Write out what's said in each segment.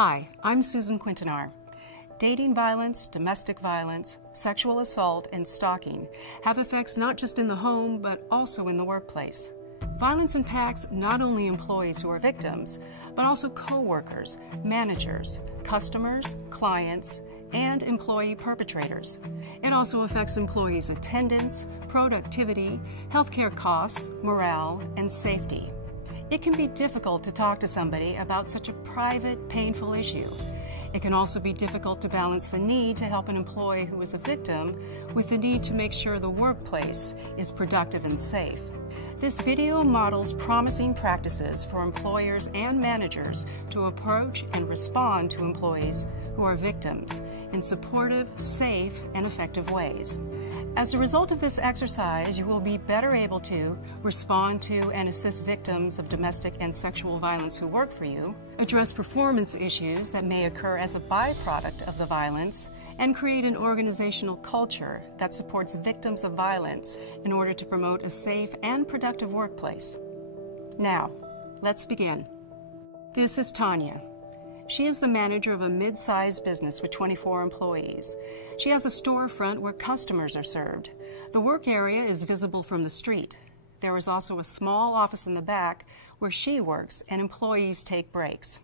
Hi, I'm Susan Quintanar. Dating violence, domestic violence, sexual assault, and stalking have effects not just in the home, but also in the workplace. Violence impacts not only employees who are victims, but also co-workers, managers, customers, clients, and employee perpetrators. It also affects employees' attendance, productivity, healthcare costs, morale, and safety. It can be difficult to talk to somebody about such a private, painful issue. It can also be difficult to balance the need to help an employee who is a victim with the need to make sure the workplace is productive and safe. This video models promising practices for employers and managers to approach and respond to employees who are victims in supportive, safe, and effective ways. As a result of this exercise, you will be better able to respond to and assist victims of domestic and sexual violence who work for you, address performance issues that may occur as a byproduct of the violence, and create an organizational culture that supports victims of violence in order to promote a safe and productive workplace. Now, let's begin. This is Tanya. She is the manager of a mid-sized business with 24 employees. She has a storefront where customers are served. The work area is visible from the street. There is also a small office in the back where she works and employees take breaks.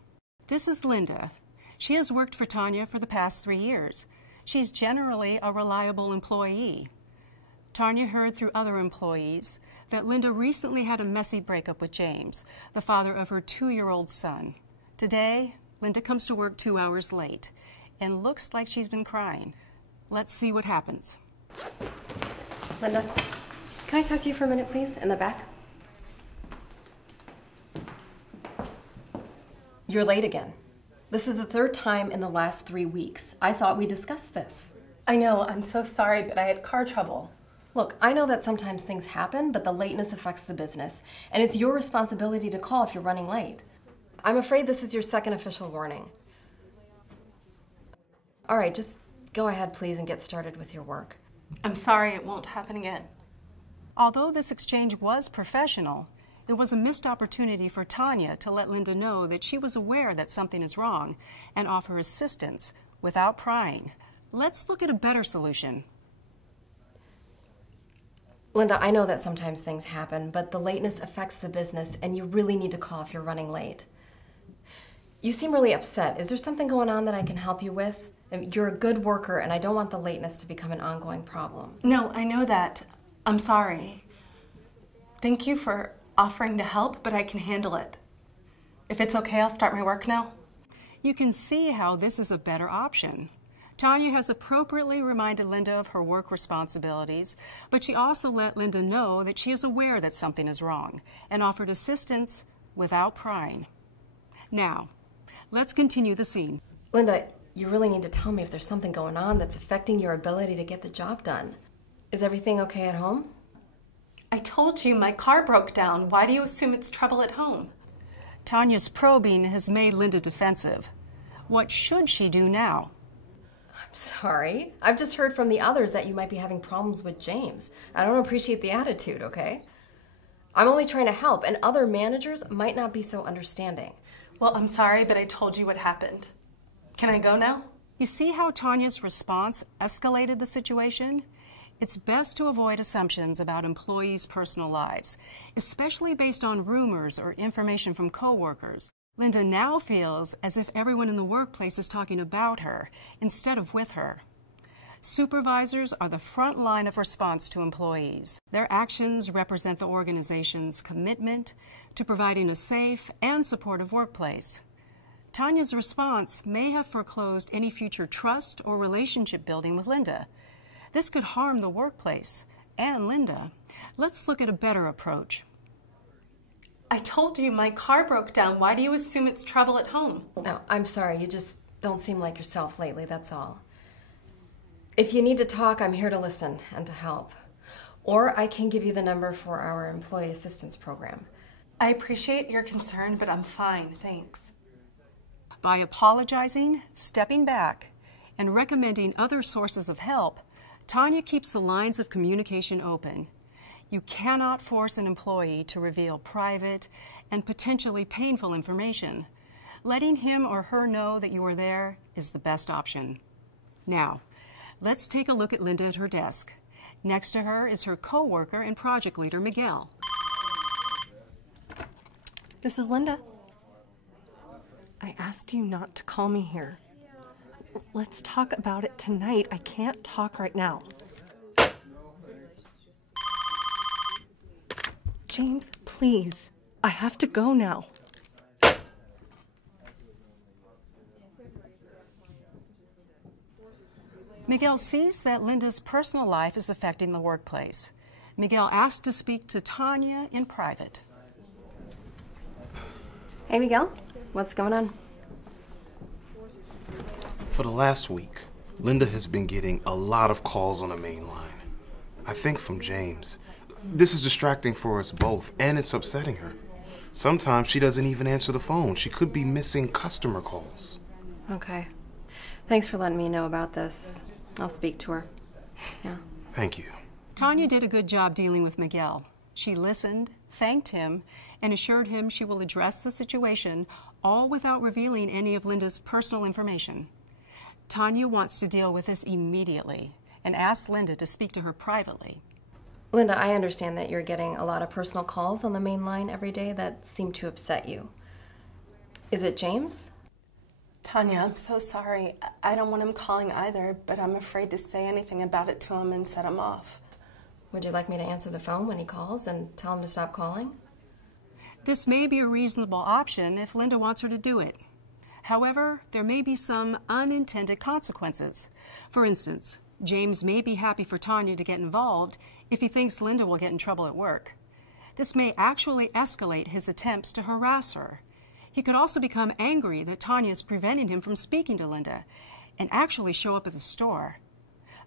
This is Linda. She has worked for Tanya for the past 3 years. She's generally a reliable employee. Tanya heard through other employees that Linda recently had a messy breakup with James, the father of her 2-year-old son. Today, Linda comes to work 2 hours late and looks like she's been crying. Let's see what happens. Linda, can I talk to you for a minute, please, in the back? You're late again. This is the 3rd time in the last 3 weeks. I thought we discussed this. I know, I'm so sorry, but I had car trouble. Look, I know that sometimes things happen, but the lateness affects the business, and it's your responsibility to call if you're running late. I'm afraid this is your 2nd official warning. All right, just go ahead, please, and get started with your work. I'm sorry, it won't happen again. Although this exchange was professional, it was a missed opportunity for Tanya to let Linda know that she was aware that something is wrong and offer assistance without prying. Let's look at a better solution. Linda, I know that sometimes things happen, but the lateness affects the business, and you really need to call if you're running late. You seem really upset. Is there something going on that I can help you with? You're a good worker, and I don't want the lateness to become an ongoing problem. No, I know that. I'm sorry. Thank you for offering to help, but I can handle it. If it's okay, I'll start my work now. You can see how this is a better option. Tanya has appropriately reminded Linda of her work responsibilities, but she also let Linda know that she is aware that something is wrong and offered assistance without prying. Now, let's continue the scene. Linda, you really need to tell me if there's something going on that's affecting your ability to get the job done. Is everything okay at home? I told you my car broke down. Why do you assume it's trouble at home? Tanya's probing has made Linda defensive. What should she do now? I'm sorry. I've just heard from the others that you might be having problems with James. I don't appreciate the attitude, okay? I'm only trying to help, and other managers might not be so understanding. Well, I'm sorry, but I told you what happened. Can I go now? You see how Tanya's response escalated the situation? It's best to avoid assumptions about employees' personal lives, especially based on rumors or information from coworkers. Linda now feels as if everyone in the workplace is talking about her instead of with her. Supervisors are the front line of response to employees. Their actions represent the organization's commitment to providing a safe and supportive workplace. Tanya's response may have foreclosed any future trust or relationship building with Linda. This could harm the workplace and Linda. Let's look at a better approach. I told you my car broke down. Why do you assume it's trouble at home? No, I'm sorry. You just don't seem like yourself lately, that's all. If you need to talk, I'm here to listen and to help. Or I can give you the number for our employee assistance program. I appreciate your concern, but I'm fine, thanks. By apologizing, stepping back, and recommending other sources of help, Tanya keeps the lines of communication open. You cannot force an employee to reveal private and potentially painful information. Letting him or her know that you are there is the best option. Now, let's take a look at Linda at her desk. Next to her is her co-worker and project leader, Miguel. This is Linda. I asked you not to call me here. Let's talk about it tonight. I can't talk right now. James, please. I have to go now. Miguel sees that Linda's personal life is affecting the workplace. Miguel asks to speak to Tanya in private. Hey, Miguel. What's going on? For the last week, Linda has been getting a lot of calls on the main line. I think from James. This is distracting for us both, and it's upsetting her. Sometimes she doesn't even answer the phone. She could be missing customer calls. Okay. Thanks for letting me know about this. I'll speak to her. Yeah. Thank you. Tanya did a good job dealing with Miguel. She listened, thanked him, and assured him she will address the situation, all without revealing any of Linda's personal information. Tanya wants to deal with this immediately and asks Linda to speak to her privately. Linda, I understand that you're getting a lot of personal calls on the main line every day that seem to upset you. Is it James? Tanya, I'm so sorry. I don't want him calling either, but I'm afraid to say anything about it to him and set him off. Would you like me to answer the phone when he calls and tell him to stop calling? This may be a reasonable option if Linda wants her to do it. However, there may be some unintended consequences. For instance, James may be happy for Tanya to get involved if he thinks Linda will get in trouble at work. This may actually escalate his attempts to harass her. He could also become angry that Tanya is preventing him from speaking to Linda and actually show up at the store.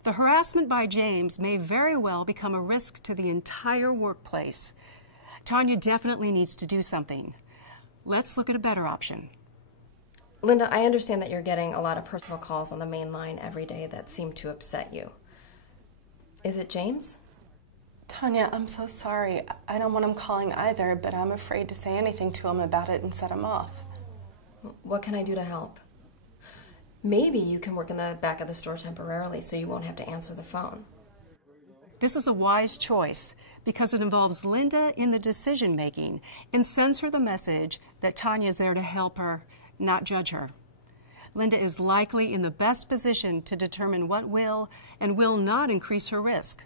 The harassment by James may very well become a risk to the entire workplace. Tanya definitely needs to do something. Let's look at a better option. Linda, I understand that you're getting a lot of personal calls on the main line every day that seem to upset you. Is it James? Tanya, I'm so sorry. I don't want him calling either, but I'm afraid to say anything to him about it and set him off. What can I do to help? Maybe you can work in the back of the store temporarily so you won't have to answer the phone. This is a wise choice because it involves Linda in the decision-making and sends her the message that Tanya is there to help her, not judge her. Linda is likely in the best position to determine what will and will not increase her risk.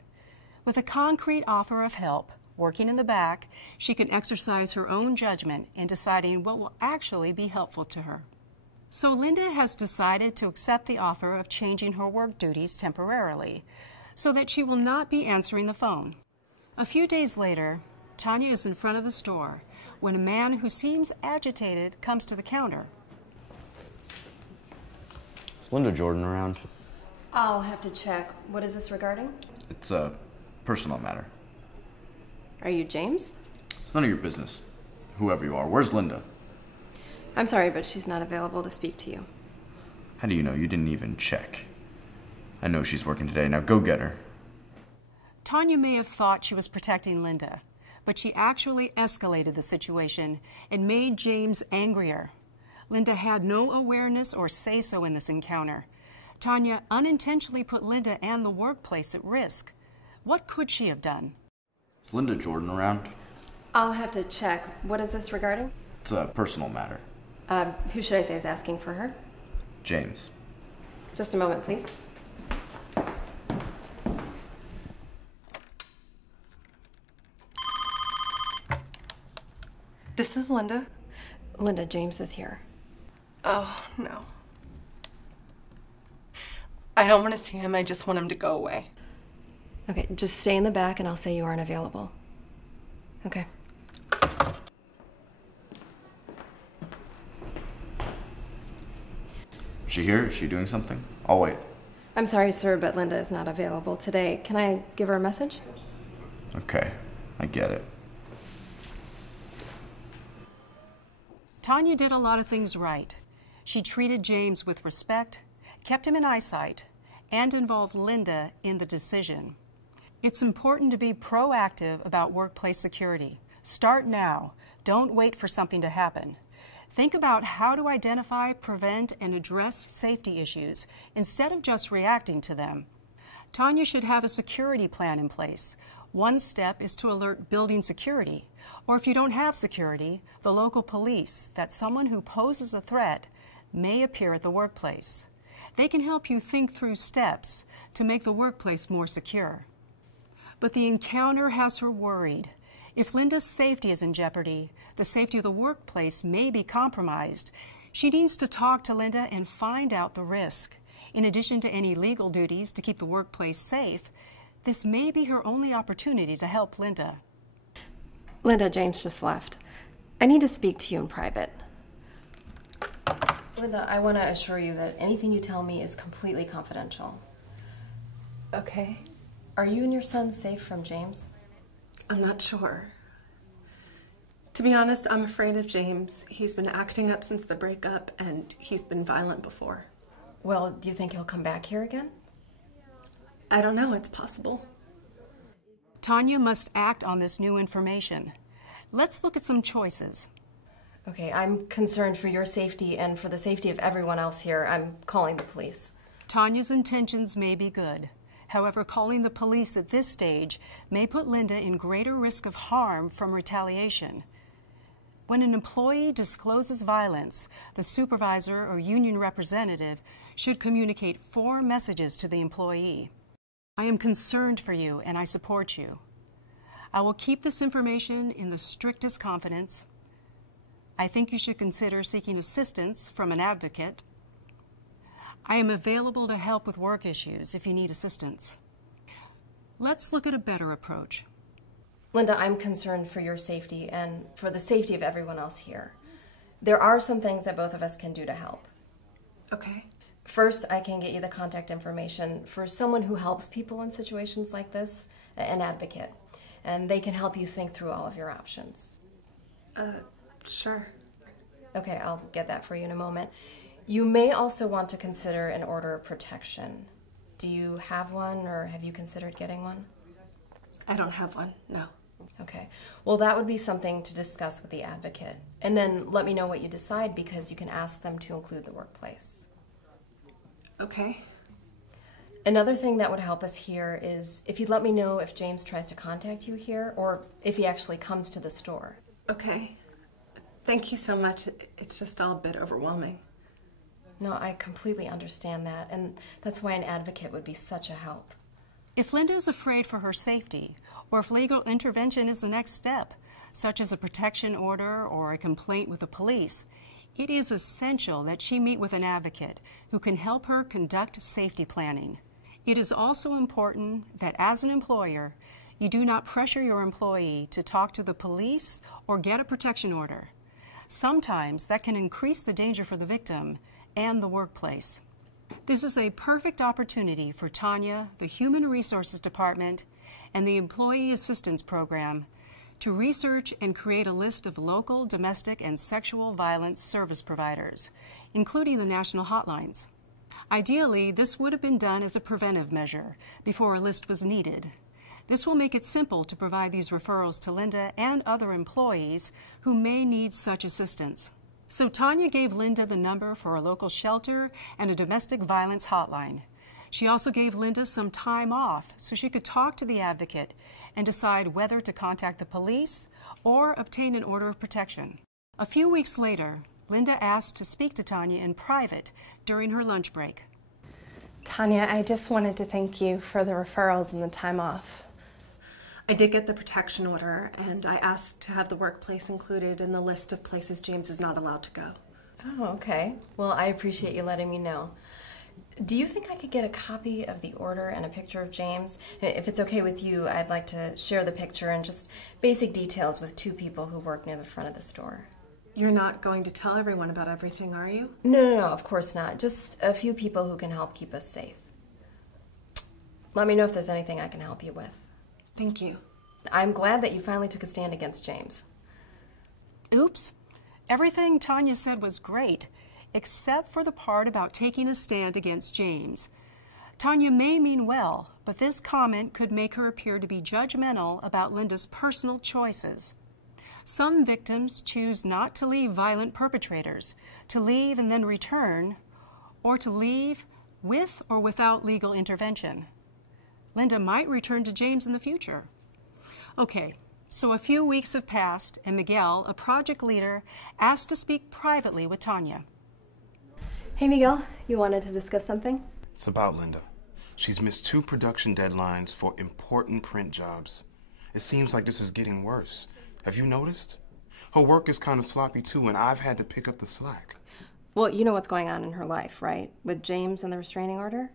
With a concrete offer of help, working in the back, she can exercise her own judgment in deciding what will actually be helpful to her. So Linda has decided to accept the offer of changing her work duties temporarily so that she will not be answering the phone. A few days later, Tanya is in front of the store when a man who seems agitated comes to the counter. Is Linda Jordan around? I'll have to check. What is this regarding? It's a personal matter. Are you James? It's none of your business. Whoever you are. Where's Linda? I'm sorry, but she's not available to speak to you. How do you know? You didn't even check. I know she's working today. Now go get her. Tanya may have thought she was protecting Linda, but she actually escalated the situation and made James angrier. Linda had no awareness or say-so in this encounter. Tanya unintentionally put Linda and the workplace at risk. What could she have done? Is Linda Jordan around? I'll have to check. What is this regarding? It's a personal matter. Who should I say is asking for her? James. Just a moment, please. This is Linda. Linda, James is here. Oh, no. I don't want to see him. I just want him to go away. Okay, just stay in the back and I'll say you aren't available. Okay. Is she here? Is she doing something? I'll wait. I'm sorry, sir, but Linda is not available today. Can I give her a message? Okay, I get it. Tanya did a lot of things right. She treated James with respect, kept him in eyesight, and involved Linda in the decision. It's important to be proactive about workplace security. Start now. Don't wait for something to happen. Think about how to identify, prevent, and address safety issues instead of just reacting to them. Tanya should have a security plan in place. One step is to alert building security, or if you don't have security, the local police that someone who poses a threat may appear at the workplace. They can help you think through steps to make the workplace more secure. But the encounter has her worried. If Linda's safety is in jeopardy, the safety of the workplace may be compromised. She needs to talk to Linda and find out the risk. In addition to any legal duties to keep the workplace safe, this may be her only opportunity to help Linda. Linda, James just left. I need to speak to you in private. Linda, I want to assure you that anything you tell me is completely confidential. Okay. Are you and your son safe from James? I'm not sure. To be honest, I'm afraid of James. He's been acting up since the breakup, and he's been violent before. Well, do you think he'll come back here again? I don't know. It's possible. Tanya must act on this new information. Let's look at some choices. Okay, I'm concerned for your safety and for the safety of everyone else here. I'm calling the police. Tanya's intentions may be good. However, calling the police at this stage may put Linda in greater risk of harm from retaliation. When an employee discloses violence, the supervisor or union representative should communicate 4 messages to the employee. I am concerned for you and I support you. I will keep this information in the strictest confidence. I think you should consider seeking assistance from an advocate. I am available to help with work issues if you need assistance. Let's look at a better approach. Linda, I'm concerned for your safety and for the safety of everyone else here. There are some things that both of us can do to help. Okay. First, I can get you the contact information for someone who helps people in situations like this, an advocate. And they can help you think through all of your options. Sure. Okay, I'll get that for you in a moment. You may also want to consider an order of protection. Do you have one, or have you considered getting one? I don't have one, no. Okay. Well, that would be something to discuss with the advocate. And then let me know what you decide, because you can ask them to include the workplace. Okay. Another thing that would help us here is if you'd let me know if James tries to contact you here, or if he actually comes to the store. Okay. Thank you so much. It's just all a bit overwhelming. No, I completely understand that, and that's why an advocate would be such a help. If Linda is afraid for her safety, or if legal intervention is the next step, such as a protection order or a complaint with the police, it is essential that she meet with an advocate who can help her conduct safety planning. It is also important that as an employer, you do not pressure your employee to talk to the police or get a protection order. Sometimes that can increase the danger for the victim and the workplace. This is a perfect opportunity for Tanya, the Human Resources Department, and the Employee Assistance Program to research and create a list of local domestic and sexual violence service providers, including the national hotlines. Ideally, this would have been done as a preventive measure before a list was needed. This will make it simple to provide these referrals to Linda and other employees who may need such assistance. So Tanya gave Linda the number for a local shelter and a domestic violence hotline. She also gave Linda some time off so she could talk to the advocate and decide whether to contact the police or obtain an order of protection. A few weeks later, Linda asked to speak to Tanya in private during her lunch break. Tanya, I just wanted to thank you for the referrals and the time off. I did get the protection order, and I asked to have the workplace included in the list of places James is not allowed to go. Oh, okay. Well, I appreciate you letting me know. Do you think I could get a copy of the order and a picture of James? If it's okay with you, I'd like to share the picture and just basic details with 2 people who work near the front of the store. You're not going to tell everyone about everything, are you? No, of course not. Just a few people who can help keep us safe. Let me know if there's anything I can help you with. Thank you. I'm glad that you finally took a stand against James. Oops. Everything Tanya said was great, except for the part about taking a stand against James. Tanya may mean well, but this comment could make her appear to be judgmental about Linda's personal choices. Some victims choose not to leave violent perpetrators, to leave and then return, or to leave with or without legal intervention. Linda might return to James in the future. Okay, so a few weeks have passed, and Miguel, a project leader, asked to speak privately with Tanya. Hey, Miguel, you wanted to discuss something? It's about Linda. She's missed 2 production deadlines for important print jobs. It seems like this is getting worse. Have you noticed? Her work is kind of sloppy too, and I've had to pick up the slack. Well, you know what's going on in her life, right? With James and the restraining order?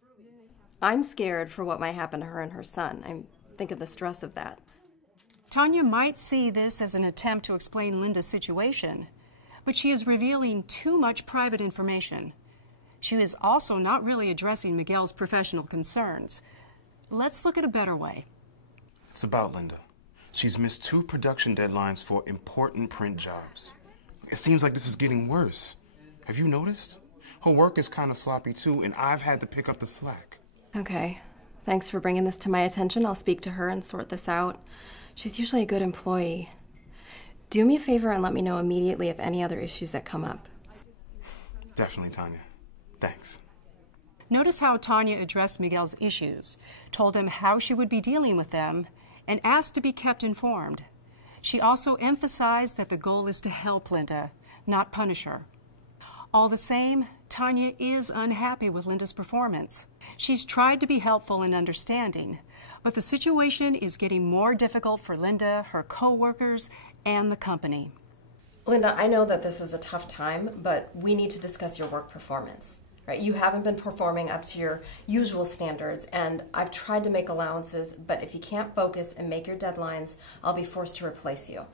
I'm scared for what might happen to her and her son. Think of the stress of that. Tanya might see this as an attempt to explain Linda's situation, but she is revealing too much private information. She is also not really addressing Miguel's professional concerns. Let's look at a better way. It's about Linda. She's missed 2 production deadlines for important print jobs. It seems like this is getting worse. Have you noticed? Her work is kind of sloppy too, and I've had to pick up the slack. Okay. Thanks for bringing this to my attention. I'll speak to her and sort this out. She's usually a good employee. Do me a favor and let me know immediately of any other issues that come up. Definitely, Tanya. Thanks. Notice how Tanya addressed Miguel's issues, told him how she would be dealing with them, and asked to be kept informed. She also emphasized that the goal is to help Linda, not punish her. All the same, Tanya is unhappy with Linda's performance. She's tried to be helpful and understanding, but the situation is getting more difficult for Linda, her co-workers, and the company. Linda, I know that this is a tough time, but we need to discuss your work performance. Right? You haven't been performing up to your usual standards, and I've tried to make allowances, but if you can't focus and make your deadlines, I'll be forced to replace you.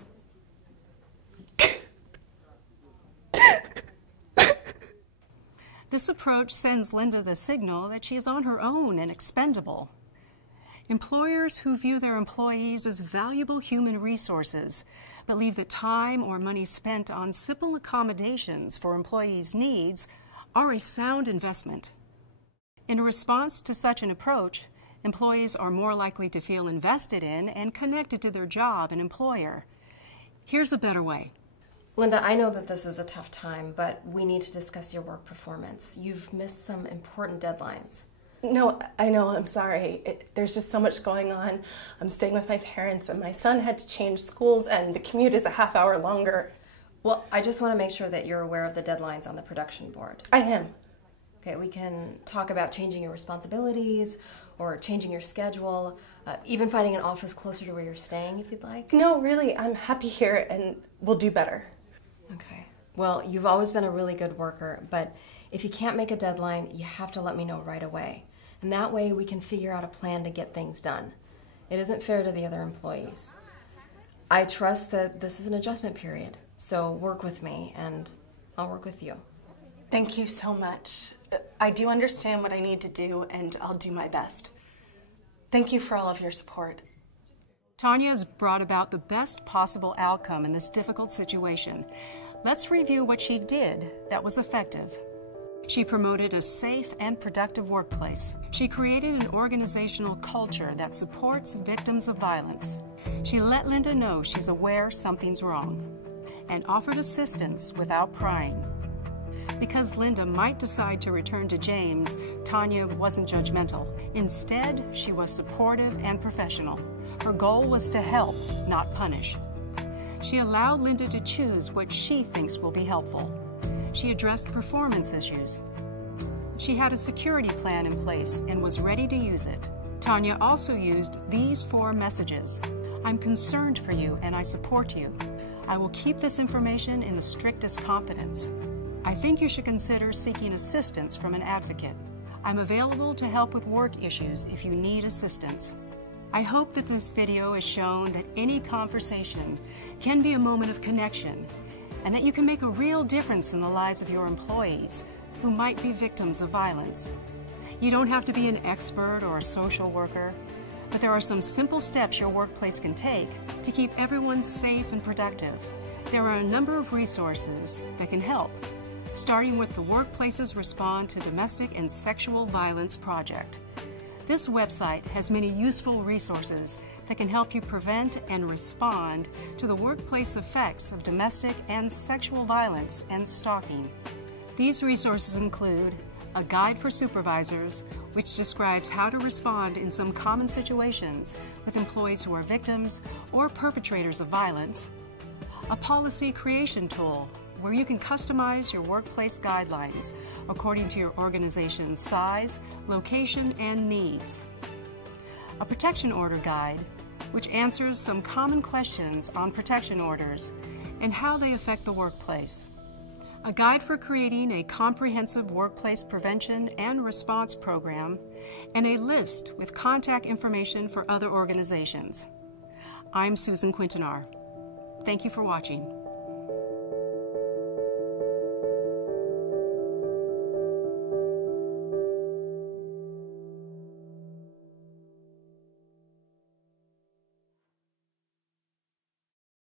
This approach sends Linda the signal that she is on her own and expendable. Employers who view their employees as valuable human resources believe that time or money spent on simple accommodations for employees' needs are a sound investment. In response to such an approach, employees are more likely to feel invested in and connected to their job and employer. Here's a better way. Linda, I know that this is a tough time, but we need to discuss your work performance. You've missed some important deadlines. No, I know, I'm sorry. There's just so much going on. I'm staying with my parents, and my son had to change schools, and the commute is a half hour longer. Well, I just want to make sure that you're aware of the deadlines on the production board. I am. Okay, we can talk about changing your responsibilities or changing your schedule, even finding an office closer to where you're staying if you'd like. No, really, I'm happy here, and we'll do better. Okay. Well, you've always been a really good worker, but if you can't make a deadline, you have to let me know right away. And that way we can figure out a plan to get things done. It isn't fair to the other employees. I trust that this is an adjustment period, so work with me and I'll work with you. Thank you so much. I do understand what I need to do, and I'll do my best. Thank you for all of your support. Tanya has brought about the best possible outcome in this difficult situation. Let's review what she did that was effective. She promoted a safe and productive workplace. She created an organizational culture that supports victims of violence. She let Linda know she's aware something's wrong and offered assistance without prying. Because Linda might decide to return to James, Tanya wasn't judgmental. Instead, she was supportive and professional. Her goal was to help, not punish. She allowed Linda to choose what she thinks will be helpful. She addressed performance issues. She had a security plan in place and was ready to use it. Tanya also used these 4 messages. I'm concerned for you and I support you. I will keep this information in the strictest confidence. I think you should consider seeking assistance from an advocate. I'm available to help with work issues if you need assistance. I hope that this video has shown that any conversation can be a moment of connection and that you can make a real difference in the lives of your employees who might be victims of violence. You don't have to be an expert or a social worker, but there are some simple steps your workplace can take to keep everyone safe and productive. There are a number of resources that can help, starting with the Workplaces Respond to Domestic and Sexual Violence Project. This website has many useful resources that can help you prevent and respond to the workplace effects of domestic and sexual violence and stalking. These resources include a guide for supervisors, which describes how to respond in some common situations with employees who are victims or perpetrators of violence, a policy creation tool where you can customize your workplace guidelines according to your organization's size, location, and needs, a protection order guide, which answers some common questions on protection orders and how they affect the workplace, a guide for creating a comprehensive workplace prevention and response program, and a list with contact information for other organizations. I'm Susan Quintanar. Thank you for watching.